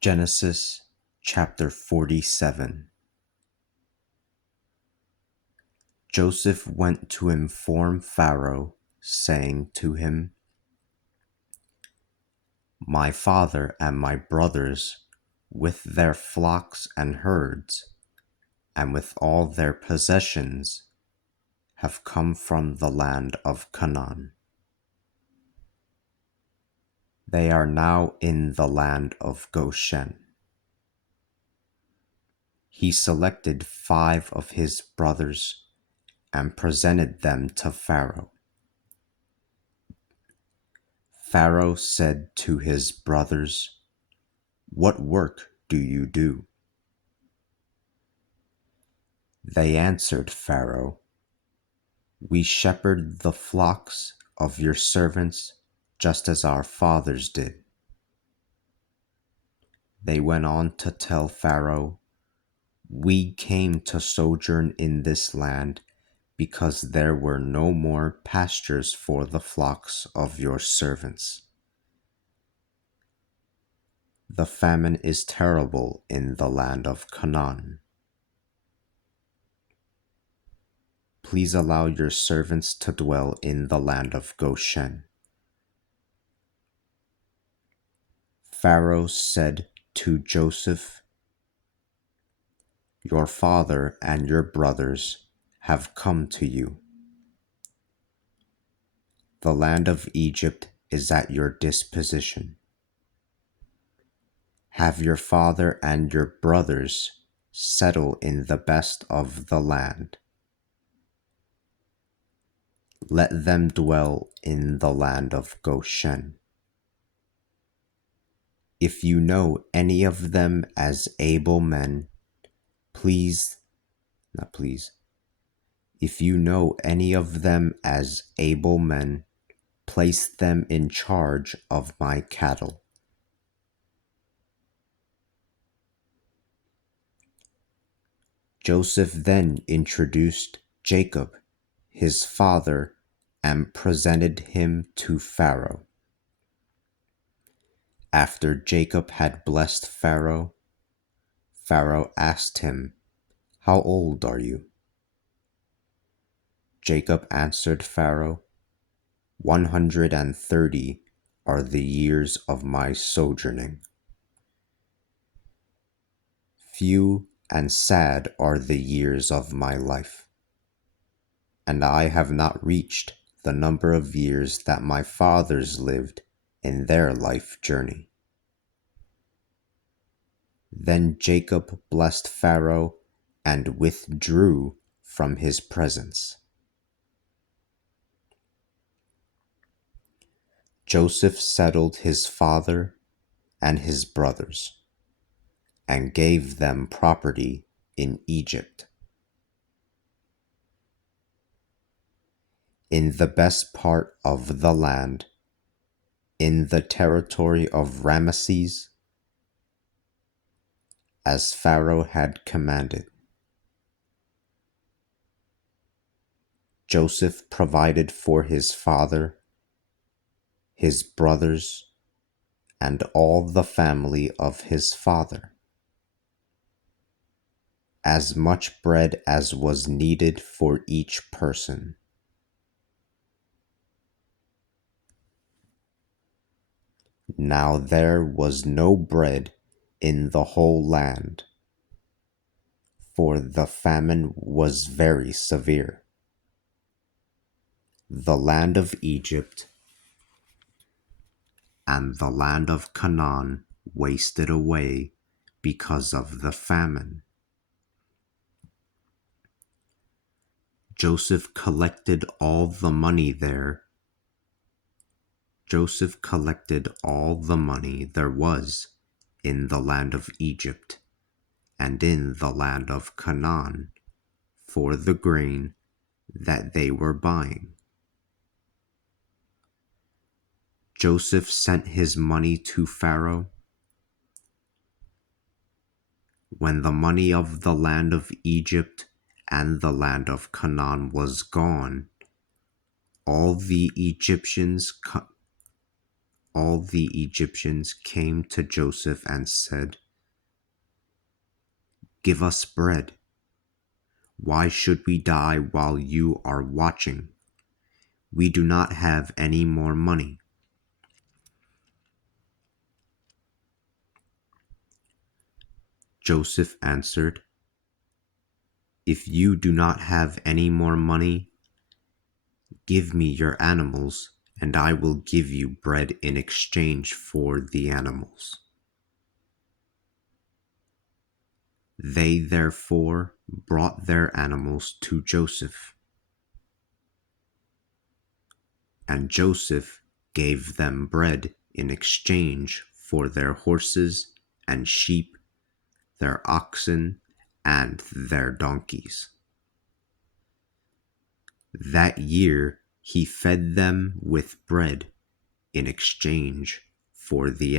Genesis chapter 47. Joseph went to inform Pharaoh, saying to him, "My father and my brothers, with their flocks and herds, and with all their possessions, have come from the land of Canaan. They are now in the land of Goshen." He selected 5 of his brothers and presented them to Pharaoh. Pharaoh said to his brothers, "What work do you do?" They answered Pharaoh, "We shepherd the flocks of your servants just as our fathers did." They went on to tell Pharaoh, "We came to sojourn in this land because there were no more pastures for the flocks of your servants. The famine is terrible in the land of Canaan. Please allow your servants to dwell in the land of Goshen." Pharaoh said to Joseph, "Your father and your brothers have come to you. The land of Egypt is at your disposition. Have your father and your brothers settle in the best of the land. Let them dwell in the land of Goshen. If you know any of them as able men, if you know any of them as able men, place them in charge of my cattle." Joseph then introduced Jacob, his father, and presented him to Pharaoh. After Jacob had blessed Pharaoh, Pharaoh asked him, "How old are you?" Jacob answered Pharaoh, 130 are the years of my sojourning. Few and sad are the years of my life, and I have not reached the number of years that my fathers lived in their life journey." Then Jacob blessed Pharaoh and withdrew from his presence. Joseph settled his father and his brothers, and gave them property in Egypt. In the best part of the land, in the territory of Ramesses, as Pharaoh had commanded. Joseph provided for his father, his brothers, and all the family of his father, as much bread as was needed for each person. Now there was no bread in the whole land, for the famine was very severe. The land of Egypt and the land of Canaan wasted away because of the famine. Joseph collected all the money there was in the land of Egypt and in the land of Canaan for the grain that they were buying. Joseph sent his money to Pharaoh. When the money of the land of Egypt and the land of Canaan was gone, all the Egyptians all the Egyptians came to Joseph and said, "Give us bread. Why should we die while you are watching? We do not have any more money." Joseph answered, "If you do not have any more money, give me your animals, and I will give you bread in exchange for the animals." They therefore brought their animals to Joseph, and Joseph gave them bread in exchange for their horses and sheep, their oxen, and their donkeys. That year he fed them with bread in exchange for the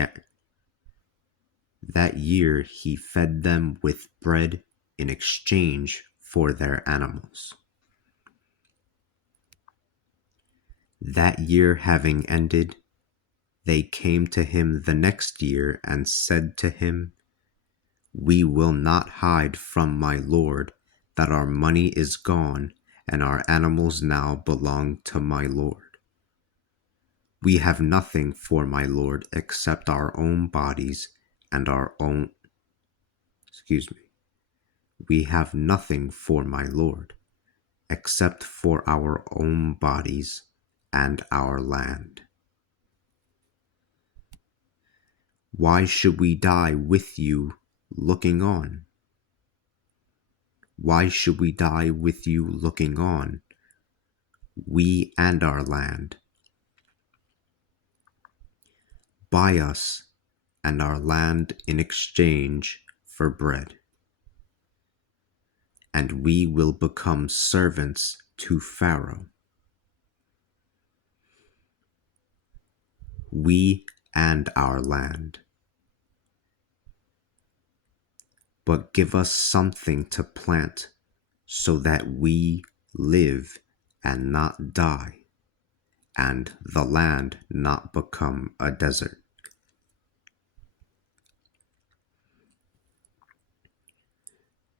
That year he fed them with bread in exchange for their animals. That year having ended, they came to him the next year and said to him, "We will not hide from my lord that our money is gone and our animals now belong to my lord. We have nothing for my lord except our own bodies and our own, we have nothing for my lord except for our own bodies and our land. Why should we die with you looking on? Why should we die with you looking on, we and our land? Buy us and our land in exchange for bread, and we will become servants to Pharaoh. We and our land. But give us something to plant so that we live and not die, and the land not become a desert."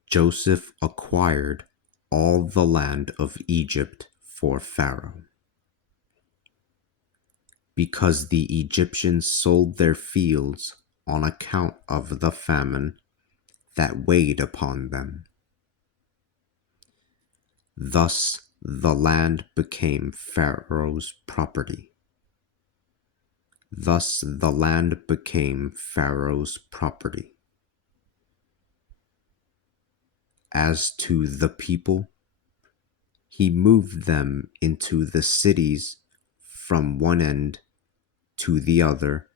Joseph acquired all the land of Egypt for Pharaoh, because the Egyptians sold their fields on account of the famine that weighed upon them. Thus the land became Pharaoh's property. Thus the land became Pharaoh's property. As to the people, he moved them into the cities from one end to the other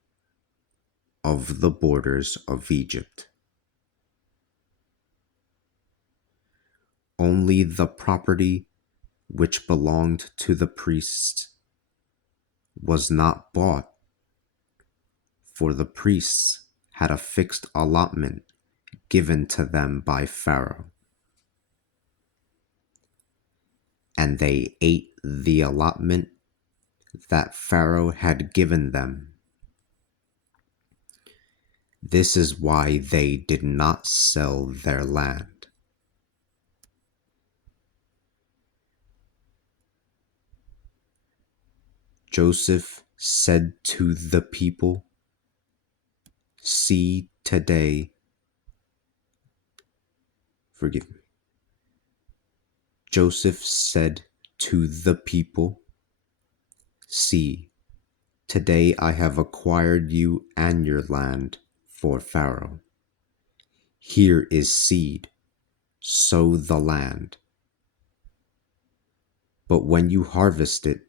of the borders of Egypt. Only the property which belonged to the priests was not bought, for the priests had a fixed allotment given to them by Pharaoh, and they ate the allotment that Pharaoh had given them. This is why they did not sell their land. Joseph said to the people, "See today, forgive me." Joseph said to the people, "See, today I have acquired you and your land for Pharaoh. Here is seed, sow the land. But when you harvest it,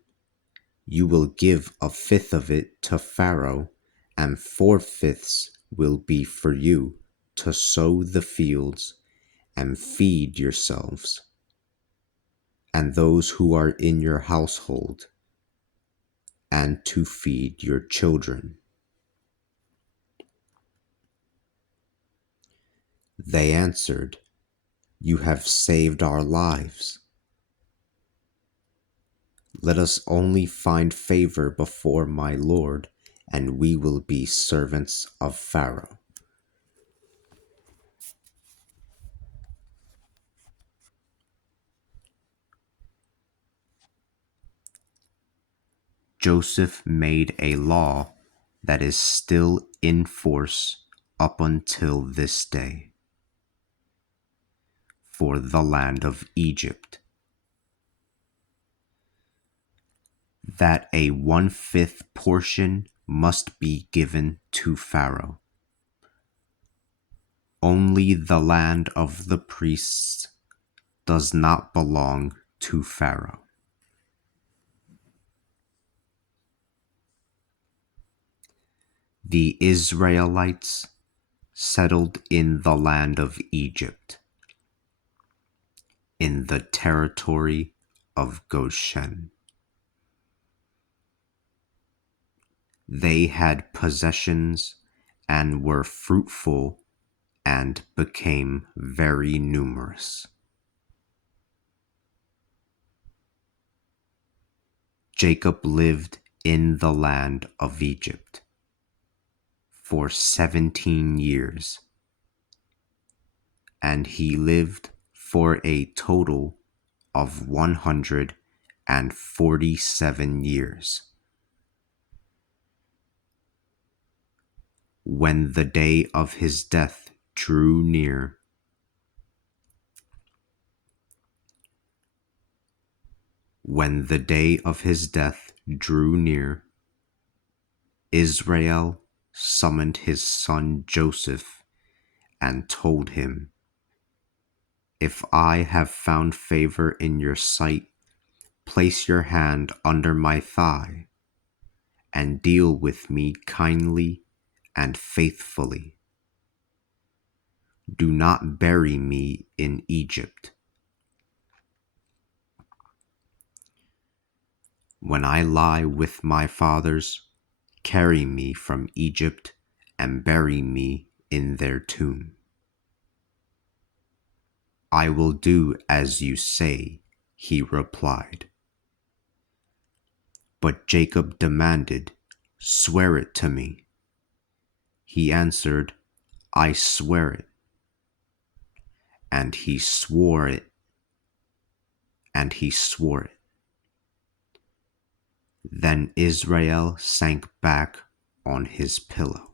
you will give a fifth of it to Pharaoh, and 4/5 will be for you to sow the fields and feed yourselves and those who are in your household, and to feed your children." They answered, "You have saved our lives. Let us only find favor before my lord and we will be servants of Pharaoh. Joseph made a law that is still in force up until this day for the land of Egypt, that a 1/5 portion must be given to Pharaoh. Only the land of the priests does not belong to Pharaoh. The Israelites settled in the land of Egypt, in the territory of Goshen. They had possessions and were fruitful and became very numerous. Jacob lived in the land of Egypt for 17 years, and he lived for a total of 147 years. When the day of his death drew near, Israel summoned his son Joseph and told him, "If I have found favor in your sight, place your hand under my thigh and deal with me kindly and faithfully. Do not bury me in Egypt. When I lie with my fathers, carry me from Egypt and bury me in their tomb." "I will do as you say," he replied. But Jacob demanded, "Swear it to me." He answered, "I swear it." And he swore it, and he swore it. Then Israel sank back on his pillow.